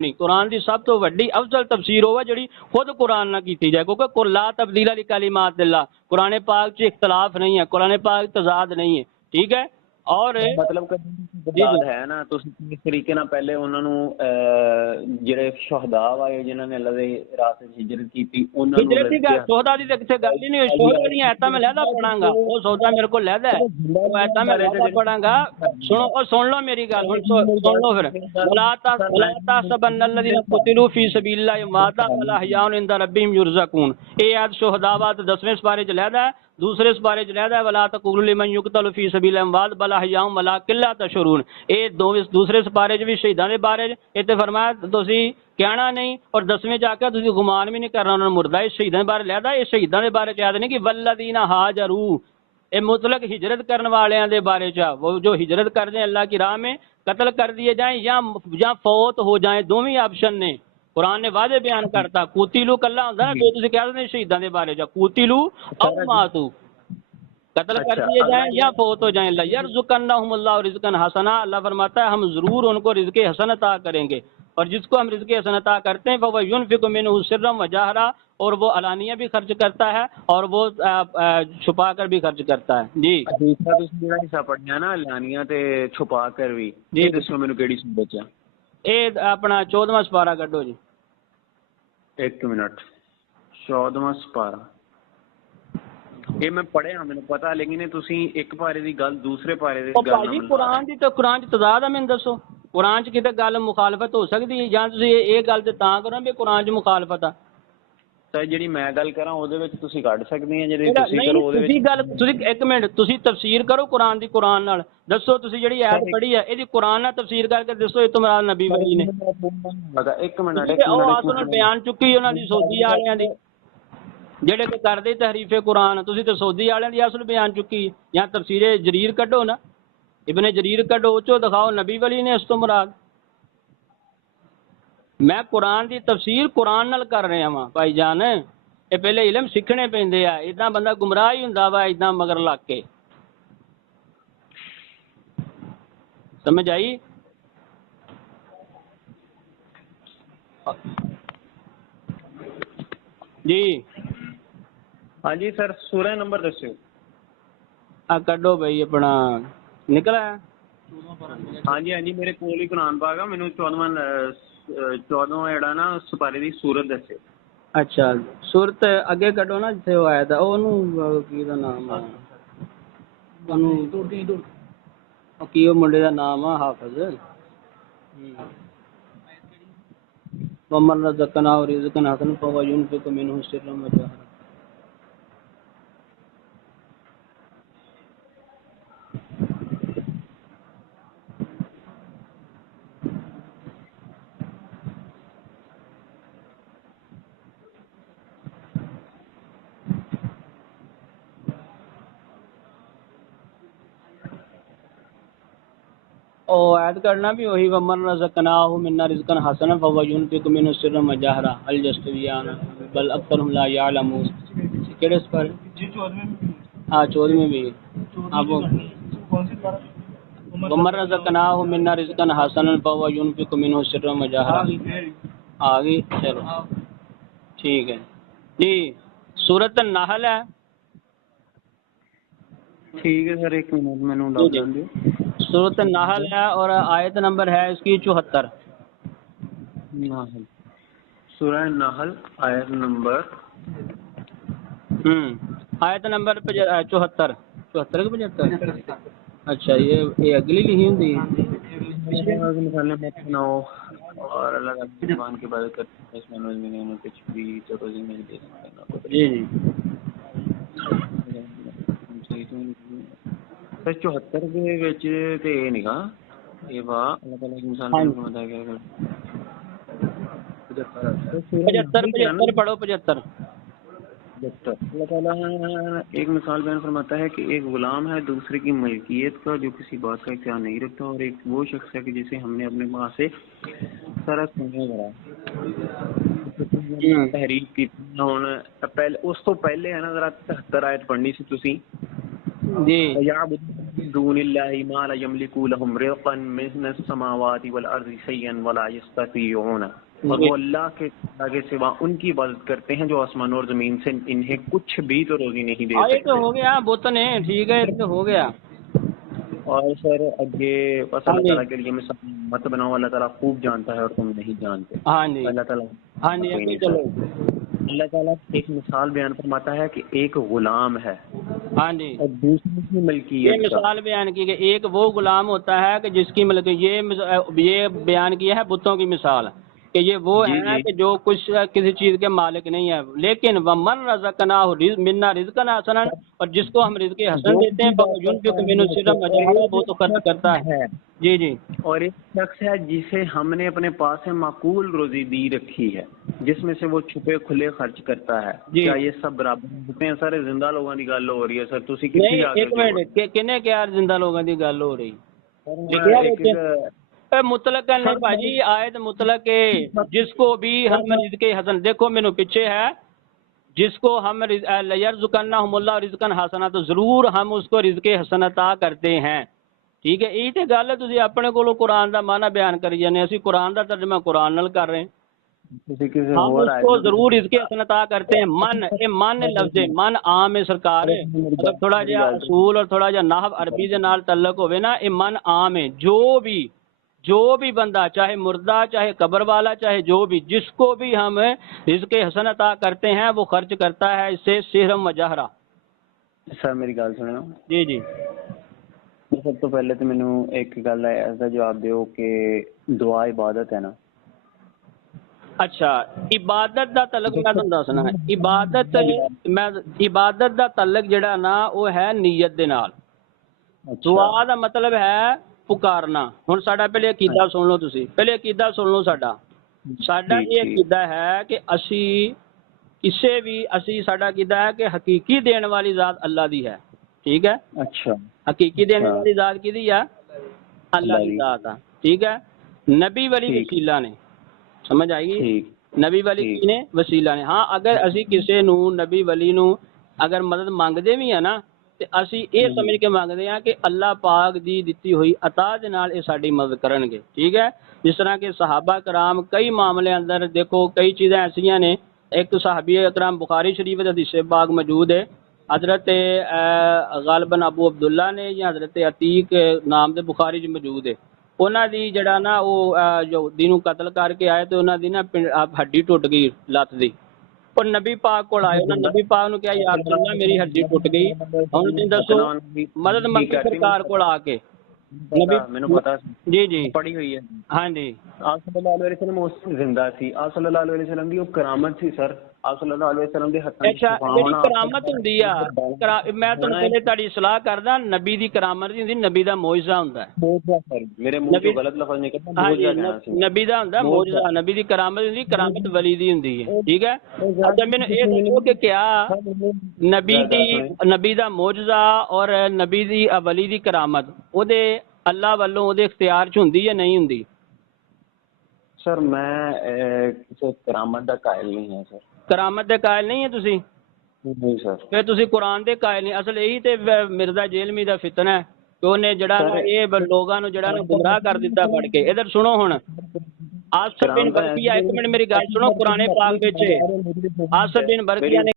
नहीं, कुरान की सब तो वड्डी अफजल तफसीर होवे जिहड़ी खुद कुरान ना कीती जाए, क्योंकि ला तब्दीला ली कलिमातिल्लाह, कुरान पाक च इख्तलाफ नहीं है, कुरान पाक तजाद नहीं है, ठीक है। और मतलब कि जी जी है ना, ਤੁਸੀਂ ਕਿਸ ਤਰੀਕੇ ਨਾਲ ਪਹਿਲੇ ਉਹਨਾਂ ਨੂੰ ਜਿਹੜੇ ਸ਼ਹਦਾ ਆਏ ਜਿਨ੍ਹਾਂ ਨੇ ਅੱਲਾਹ ਦੇ ਰਾਸਤੇ 'ਚ ਹਿਜਰਤ ਕੀਤੀ ਉਹਨਾਂ ਨੂੰ हिजरत की गल सौदा की तो कितने गल ही नहीं हुई। सौदा दी आयतां मैं लहदा पढ़ांगा, वो सौदा मेरे को लहदा है, वो आयतां मैं लहदा पढ़ांगा। सुनो और सुन लो मेरी गल, सुन लो फिर। वला तहसबन्न अल्लज़ीना कुतिलू फी सबीलिल्लाहि अमवाता बल अहयाउन इंदा रब्बिहिम युरज़क़ून। ये आयत शुहदावात 10वें पारे च लहदा है, दूसरे पारे च लहदा है वला तक़ूलू लिमन युक़तलु फी सबीलिल्लाहि अमवात बल अहयाउन वलाकिन ला तशऊरून। ये दूसरे पारे च भी शहीदां दे बारे च इत्थे फरमाया तुसी कहना नहीं, और 10वें च आख्या तुसी गुमान भी नहीं करना उन्होंने मुर्दा। ये शहीदां दे बारे लहदा, ये शहीदां दे बारे च याद नहीं कि वल्लज़ीना हाजरू, ये मुतलक हिजरत करने वालियां दे बारे च, वो जो हिजरत करते हैं अल्लाह की राह में, कत्ल कर दिए जाएं या फौत हो जाएं, दोवें ऑप्शन ने कुरान ने वादे बयान करता। कूतिलू कल्ला होंदा ना, जो तुसी कह रहे शहीदां दे बारे च, कूतिलू औ मातू, कत्ल कर दिए जाएं या फौत हो जाएं। यरज़ुकन्नहुमुल्लाहु रिज़्क़न हसना, अल्लाह फरमाता है हम जरूर उनको रिज़्क़ हसन अता करेंगे, और जिसको हम रिज़्क़ हसन अता करते हैं वह युनफ़िक़ु मिन्हु सिर्रन व जहरा, और वो अलानिया भी खर्च करता है और वो छुपा कर भी खर्च करता है। जी दूसरा ਤੁਸੀਂ ਜਿਹੜਾ ਹਿੱਸਾ ਪੜ੍ਹਿਆ ਨਾ ਅਲਾਨੀਆਂ ਤੇ ਛੁਪਾ ਕਰ ਵੀ, ਇਹ ਦੱਸੋ ਮੈਨੂੰ ਕਿਹੜੀ ਸੂਰਤ 'ਚ? ਇਹ ਆਪਣਾ 14ਵਾਂ ਸਪਾਰਾ ਕੱਢੋ ਜੀ। 1 ਮਿੰਟ, 14ਵਾਂ ਸਪਾਰਾ ਇਹ ਮੈਂ ਪੜ੍ਹਿਆ, ਮੈਨੂੰ ਪਤਾ, ਲੇਕਿਨ ਇਹ ਤੁਸੀਂ ਇੱਕ ਪਾਰੇ ਦੀ ਗੱਲ ਦੂਸਰੇ ਪਾਰੇ ਦੀ ਗੱਲ ਭਾਜੀ ਕੁਰਾਨ ਦੀ ਤਾਂ ਕੁਰਾਨ 'ਚ ਤਜ਼ਾਦ ਆ, ਮੈਨੂੰ ਦੱਸੋ ਕੁਰਾਨ 'ਚ ਕਿਤੇ ਗੱਲ ਮੁਖਾਲਫਤ ਹੋ ਸਕਦੀ ਹੈ? ਜਾਂ ਤੁਸੀਂ ਇਹ ਗੱਲ ਤੇ ਤਾਂ ਕਰੋ ਵੀ ਕੁਰਾਨ 'ਚ ਮੁਖਾਲਫਤ ਆ, ਤਾਂ ਜਿਹੜੀ ਮੈਂ ਗੱਲ ਕਰਾਂ ਉਹਦੇ ਵਿੱਚ ਤੁਸੀਂ ਕੱਢ ਸਕਦੇ ਆ, ਜਿਹੜੇ ਤੁਸੀਂ ਕਰੋ ਉਹਦੇ ਵਿੱਚ ਗੱਲ ਤੁਸੀਂ 1 ਮਿੰਟ ਤੁਸੀਂ ਤਫਸੀਰ ਕਰੋ ਕੁਰਾਨ ਦੀ, ਕੁਰਾਨ ਨਾਲ ਦੱਸੋ ਤੁਸੀਂ ਜਿਹੜੀ ਆਇਤ ਪੜ੍ਹੀ ਹੈ ਇਹਦੀ ਕੁਰਾਨ ਨਾਲ ਤਫਸੀਰ ਕਰਕੇ ਦੱਸੋ ਇਹ ਤੋਂ ਮੁਰਾਦ ਨਬੀ ਵਲੀ ਨੇ। 1 ਮਿੰਟ ਉਹ ਅਸਲ ਬਿਆਨ ਚੁੱਕੀ ਉਹਨਾਂ ਦੀ ਸੌਦੀ ਵਾਲਿਆਂ ਦੀ, ਜਿਹੜੇ ਕਿ ਕਰਦੇ ਤਹਰੀਫੇ ਕੁਰਾਨ, ਤੁਸੀਂ ਤਾਂ ਸੌਦੀ ਵਾਲਿਆਂ ਦੀ ਅਸਲ ਬਿਆਨ ਚੁੱਕੀ, ਜਾਂ ਤਫਸੀਰੇ ਜਰੀਰ ਕੱਢੋ ਨਾ, ਇਬਨ ਜਰੀਰ ਕੱਢੋ, ਉਹ 'ਚੋਂ ਦਿਖਾਓ ਨਬੀ ਵਲੀ ਨੇ ਇਸ ਤੋਂ ਮੁਰਾਦ। मैं कुरान की तफसीर कुरान नाल कर रहा वा भाई जान, ये पहले इलम सीखने पैंदे आ, इदा बंदा गुमराह ही हुंदा वा इदा मगर लग के, समझ आई? जी हाँ जी सर, सूरह नंबर दस्यो। आ कड्डो भाई अपना निकला है। हाँ जी मेरे कोल ही कुरान पाक है, मैनू 14वां ਜਿਹੜਾ ਨਾ ਸੁਪਾਰੇ ਦੀ ਸੂਰਤ ਦੱਸਿਓ। अच्छा सूरत अगे कड्डो ना जिथे वो आया था, ਉਹਨੂੰ ਕੀ ਦਾ ਨਾਮ ਆ, ਉਹਨੂੰ ਕੀ ਉਹ ਮੁੰਡੇ ਦਾ ਨਾਮ ਆ ਹਾਫਿਜ਼, वमन रज़क़नाहु रिज़क़न हसनन फहुव युनफ़िक़ु मिन्हु सिर्रन व जहरा। और ऐड करना भी वही वमन रज़क़नाहु मिन्ना रिज़क़न हसनन फहुव युनफ़िक़ु मिन्हु सिर्रन व जहरा हल यस्तवियान बल अक्सरुहुम ला यअलमून। केड़े इस पर? हाँ 14 में भी आप वमन रज़क़नाहु मिन्ना रिज़क़न हसनन फहुव युनफ़िक़ु मिन्हु सिर्रन व जहरा आ गई। चलो ठीक है जी, सूरत नहल है। ठीक है सर, 1 मिनट मैनू लग जान दियो। सूरत नहल है और आयत नंबर है इसकी 74। नहल, सूरह नहल आयत नंबर आयत नंबर 74 के 75। अच्छा ये अगली लिखी होंगी मिसालें मत सुनाओ और अल्लाह की जुबान की इबादत करते हैं, कुछ भी तो नहीं दे सकते। जी जी 74 ਦੇ ਵਿੱਚ ਤੇ ਇਹ ਨਿਗਾ ਇਹ ਵਾ ਅੱਲਾਹ ਤਾਲਾ की इंसान को बताया गया 75 पढ़ो 75। अल्लाह ताला एक मिसाल बयान फरमाता है कि एक गुलाम है दूसरे की मलकियत का जो किसी बात का इख्तियार नहीं रखता, और एक वो शख्स है कि जिसे हमने अपने माँ से सारा सुनने भरा तहरीक की। ਹੁਣ ਪਹਿਲੇ ਉਸ ਤੋਂ ਪਹਿਲੇ ਹੈ ਨਾ ਜ਼ਰਾ 73 ਆਇਤ ਪੜ੍ਹਨੀ ਸੀ ਤੁਸੀਂ जी, दूनिल्लाहि मा ला यमलिकू लहुम रिज़क़न मिनस समावाति वल अर्ज़ि शय्यन वला यस्ततीऊन। और वो अल्लाह के सिवा उनकी इबादत करते हैं जो आसमान और जमीन से इन्हें कुछ भी तो रोजी नहीं दे ये तो सकते। हो गया बुतने, ठीक है, ये तो हो गया। और सर आगे बस हाँ अल्लाह जी, ताला के लिए मिसाल मत बनाओ, अल्लाह ताला खूब जानता है और तुम नहीं जानते। हाँ जी, अल्लाह ताला हाँ जी, कोई आगे नहीं चलो। सर। अल्लाह ताला एक मिसाल बयान फरमाता है कि एक गुलाम है हाँ जी, और दूसरे की ये मलकियत का। मिसाल बयान की गई, एक वो गुलाम होता है कि जिसकी मतलब ये बयान किया है बुतों की मिसाल कि ये वो जी है जी। कि जो कुछ किसी चीज के मालिक नहीं है, लेकिन वह मन रज़क़नाहु मिन्ना रिज़्क़न हसनन, और जिसको हम रिज़्क़ हसन जो देते हैं मिन्हु सिर्रम व जहरा, वो तो खर्च करता है। है जी जी, और एक शख्स है जिसे हमने अपने पास से माकूल रोजी दी रखी है, जिसमें से वो छुपे खुले खर्च करता है। जी। क्या ये सब बराबर होते हैं? सारे जिंदा लोगों की गल हो रही है सर, तुसी नहीं, कितनी जाके एक मिनट, किन्ने क्या जिंदा लोगों की गल हो रही? लिखिया एक मुतलक नहीं भाजी, आयत मुतलक है, जिसको भी हम रिज़्क़ हसन, देखो मैनू पीछे है, जिसको हम यरज़ुकन्नहुमुल्लाहु रिज़्क़न हसना, तो जरूर हम उसको रिज़्क़ हसन अता करते हैं। ठीक है, यही तो गल है, तुसीं अपने कोलों कुरान का माना बयान करी जाने, असीं कुरान का तर्जमा कुरान नाल कर रहे हैं। किसी हम और आयत उसको में जरूर रिज़्क़ हसन अता करते हैं। मन, ये मन लफ्ज़ है, मन आम है सरकार, अगर थोड़ा जिहा असूल और थोड़ा जिहा नाहव अरबी दे नाल तल्लक होवे ना, ये मन आम है। जो भी बंदा, चाहे मुर्दा, चाहे कब्र वाला, चाहे जो भी, जिसको भी हम रिज़्क़ हसन अता करते हैं वो खर्च करता है इससे सिरम व जहरा। सर मेरी गल सुनो। जी जी, सब तो पहले तो मैनू एक गल ऐसा जवाब दो कि दुआ इबादत है ना? अच्छा, इबादत दा तल्लक मैं तुहानू दसना, इबादत दा तल्लक जिहड़ा ना वो है नीयत दे नाल। दुआ दा मतलब है पुकारना। हुण साडा पहले अकीदा सुन लो, तुसीं पहले अकीदा सुन लो। साडा ये अकीदा है कि साडा अकीदा है कि हकीकी देने वाली जात अल्लाह दी है। ठीक है, अच्छा, हकीकी देने वाली जात किहदी है? अल्लाह की जात है। ठीक है, नबी वली वसीला ने, समझ आएगी? नबी वली की ने वसीला ने। हाँ, अगर असी किसी नू नबी वली नू अगर मदद मंगते भी है ना, ते असी ये समझ के मंगते हैं कि अल्लाह पाक दी दित्ती हुई अता दे नाल ये साडी मदद करनगे। ठीक है, जिस तरह के सहाबा कराम कई मामले अंदर देखो, कई चीज़ें ऐसियां ने, एक तो सहाबी अकराम बुखारी शरीफ दे हदीस पाक मौजूद है, हजरत गालबन अबू अब्दुल्ला ने या हजरत अतीक नाम दे बुखारी च मौजूद है। ਉਹਨਾਂ ਦੀ ਜਿਹੜਾ ਨਾ ਉਹ ਯਹੂਦੀ ਨੂੰ ਕਤਲ ਕਰਕੇ ਆਏ ਤੇ ਉਹਨਾਂ ਦੀ ਨਾ ਹੱਡੀ ਟੁੱਟ ਗਈ ਲੱਤ ਦੀ। ਉਹ ਨਬੀ ਪਾਕ ਕੋਲ ਆਏ, ਉਹਨਾਂ ਨਬੀ ਪਾਕ ਨੂੰ ਕਿਹਾ ਯਾ ਅੱਲਾਹ ਮੇਰੀ ਹੱਡੀ ਟੁੱਟ ਗਈ, ਹੁਣ ਤੁਸੀਂ ਦੱਸੋ ਮਦਦ ਮੰਗੀ ਸਰਕਾਰ ਕੋਲ ਆ ਕੇ। ਮੈਨੂੰ ਪਤਾ ਜੀ ਜੀ, ਪੜੀ ਹੋਈ ਹੈ। ਹਾਂਜੀ, आप सल्लल्लाहु अलैहि वसल्लम उस वक्त जिंदा सी। आप सल्लल्लाहु अलैहि वसल्लम ਦੀ ਉਹ ਕਰਾਮਤ ਸੀ ਸਰ। आप सल्लल्लाहु अलैहि वसल्लम ਦੇ ਹੱਥਾਂ ਅੱਛਾ, ਜਿਹੜੀ ਕਰਾਮਤ ਹੁੰਦੀ ਆ, ਮੈਂ ਤੁਹਾਨੂੰ ਪਹਿਲੇ ਤੁਹਾਡੀ ਸਲਾਹ ਕਰਦਾ, ਨਬੀ ਦੀ ਕਰਾਮਤ ਨਹੀਂ ਹੁੰਦੀ, ਨਬੀ ਦਾ ਮੌਜਜ਼ਾ ਹੁੰਦਾ। ਮੇਰੇ ਮੂੰਹ ਤੋਂ ਗਲਤ ਲਫ਼ਜ਼ ਨਿਕਲਦਾ, ਮੌਜਜ਼ਾ ਕਹਿਣਾ ਸੀ। ਨਬੀ ਦਾ ਹੁੰਦਾ ਮੌਜਜ਼ਾ, ਨਬੀ ਦੀ ਕਰਾਮਤ ਹੁੰਦੀ, ਕਰਾਮਤ ਵਲੀ ਦੀ ਹੁੰਦੀ ਹੈ। ਠੀਕ ਹੈ, ਅੱਛਾ ਮੈਨੂੰ ਇਹ ਦੱਸੋ ਕਿ ਕਿਆ ਨਬੀ ਦਾ ਮੌਜਜ਼ਾ ਔਰ ਨਬੀ ਦੀ ਵਲੀ ਦੀ ਕਰਾਮਤ ਉਹਦੇ ਅੱਲਾਹ ਵੱਲੋਂ ਉਹਦੇ ਇਖਤਿਆਰ 'ਚ ਹੁੰਦੀ ਜਾਂ ਨਹੀਂ ਹੁੰਦੀ? सर मैं किसी करामत का कायल नहीं है सर। करामत के कायल नहीं है तुसी? नहीं सर। फिर तुसी कुरान दे कायल नहीं। असल यही ते मिर्जा जेलमी दा फितना है कि उन्हें जड़ा ना ये लोगों को जड़ा ना गुमराह कर दिता पढ़ के। इधर सुनो हुण, आसिफ बिन बरकिया, एक मिनट मेरी गल सुनो, कुरान पाक विच आसिफ बिन बरकिया ने